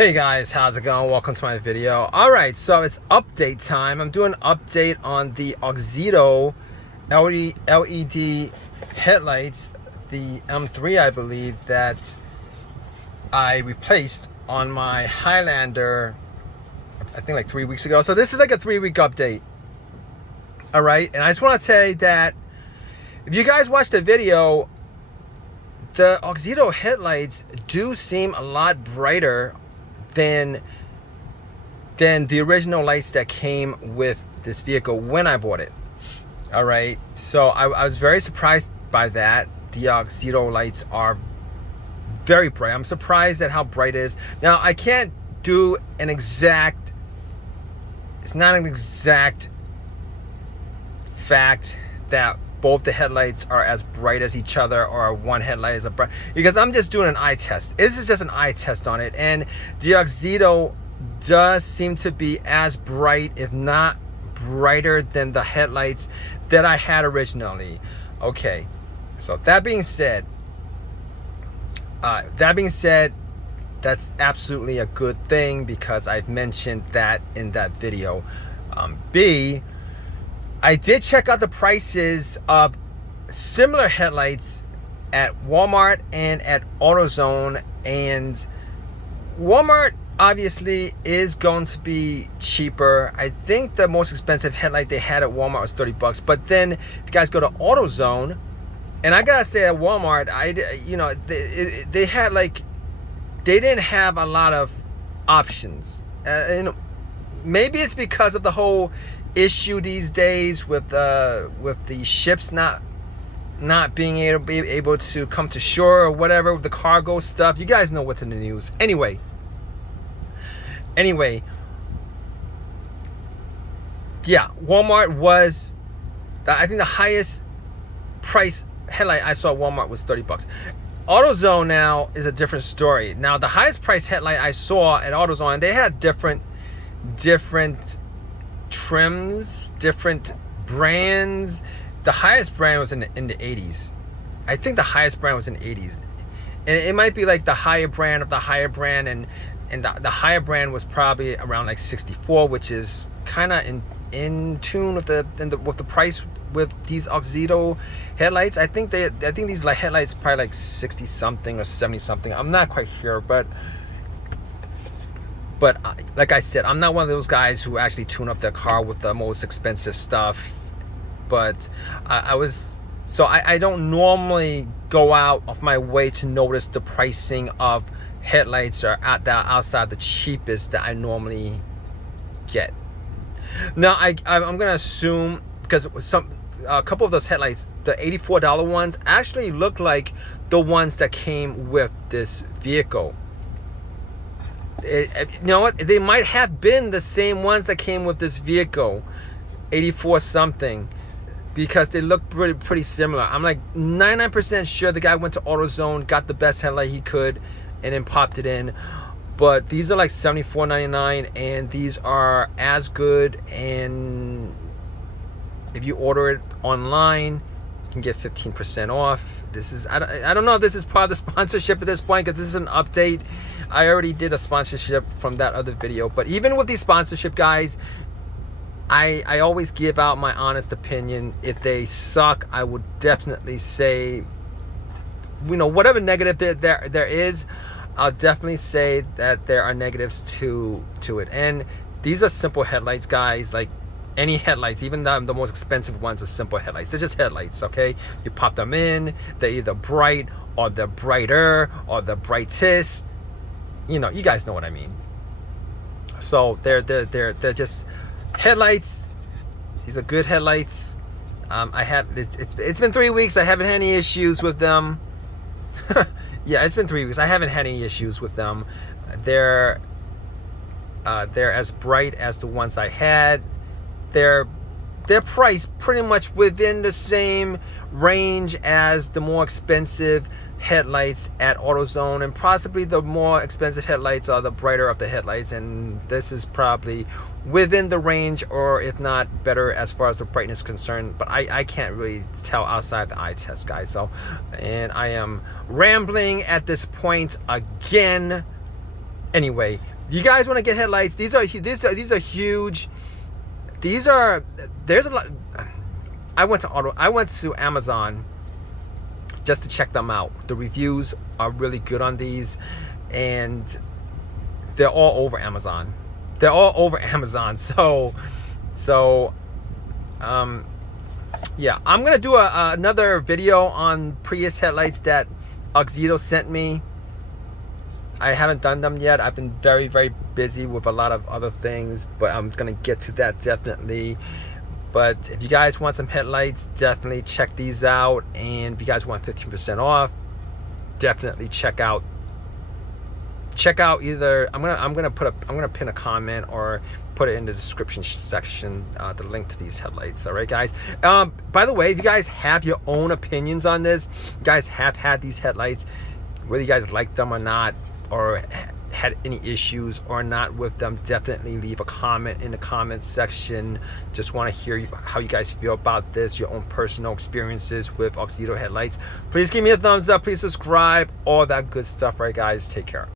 Hey guys, how's it going? Welcome to my video. Alright, so it's update time. I'm doing an update on the Auxito LED headlights, the M3 I believe, that I replaced on my Highlander I think like 3 weeks ago. So this is like a 3-week update. Alright, and I just want to say that if you guys watched the video, the Auxito headlights do seem a lot brighter than the original lights that came with this vehicle when I bought it. All right, so I was very surprised by that. The Auxito lights are very bright. I'm surprised at how bright it is. Now I can't do an exact, it's not an exact fact that both the headlights are as bright as each other, or one headlight is a bright, because I'm just doing an eye test. This is just an eye test on it, and the Auxito does seem to be as bright, if not brighter, than the headlights that I had originally. Okay, so that being said, that's absolutely a good thing, because I've mentioned that in that video. B, I did check out the prices of similar headlights at Walmart and at AutoZone, and Walmart obviously is going to be cheaper. I think the most expensive headlight they had at Walmart was $30, but then if you guys go to AutoZone, and I gotta say at Walmart, they had like, they didn't have a lot of options. Maybe it's because of the whole issue these days with the ships not being able to come to shore or whatever, with the cargo stuff. You guys know what's in the news. Anyway, yeah, Walmart was, I think the highest price headlight I saw at Walmart was $30. AutoZone now is a different story. Now the highest price headlight I saw at AutoZone, they had different trims, different brands. The highest brand was in the 80s. I think the highest brand was in the 80s, and it might be like the higher brand of the higher brand, and the higher brand was probably around like 64, which is kind of in tune with the price with these Auxito headlights. I think these headlights are probably like 60 something or 70 something. I'm not quite sure, but like I said, I'm not one of those guys who actually tune up their car with the most expensive stuff. But I don't normally go out of my way to notice the pricing of headlights or outside the cheapest that I normally get. Now I'm gonna assume, because a couple of those headlights, the $84 ones, actually look like the ones that came with this vehicle. You know what, they might have been the same ones that came with this vehicle, 84 something, because they look pretty similar. I'm like 99% sure the guy went to AutoZone, got the best headlight he could, and then popped it in. But these are like $74.99, and these are as good, and if you order it online, you can get 15% off. This is, I don't know if this is part of the sponsorship at this point, because this is an update. I already did a sponsorship from that other video, but even with these sponsorship, guys, I always give out my honest opinion. If they suck, I would definitely say, whatever negative there is, I'll definitely say that there are negatives to it. And these are simple headlights, guys. Like any headlights, even the most expensive ones, are simple headlights. They're just headlights, okay? You pop them in, they're either bright, or they're brighter, or the brightest. You guys know what I mean. So they're just headlights. These are good headlights. It's been 3 weeks. I haven't had any issues with them. Yeah, it's been 3 weeks. I haven't had any issues with them. They're as bright as the ones I had. They're priced pretty much within the same range as the more expensive headlights at AutoZone, and possibly the more expensive headlights are the brighter of the headlights, and this is probably within the range, or if not better as far as the brightness is concerned. But I can't really tell outside the eye test, guys. So, and I am rambling at this point again. Anyway, you guys want to get headlights? These are huge. There's a lot. I went to Amazon just to check them out. The reviews are really good on these, and they're all over Amazon. They're all over Amazon. So yeah, I'm gonna do another video on Prius headlights that Auxito sent me. I haven't done them yet. I've been very, very busy with a lot of other things, but I'm gonna get to that definitely. But if you guys want some headlights, definitely check these out. And if you guys want 15% off, definitely check out either I'm gonna pin a comment or put it in the description section, the link to these headlights. All right, guys. By the way, if you guys have your own opinions on this, you guys have had these headlights, whether you guys like them or not, or had any issues or not with them, definitely leave a comment in the comment section. Just want to hear how you guys feel about this, your own personal experiences with Auxito headlights. Please give me a thumbs up, please subscribe, all that good stuff. Right, guys, take care.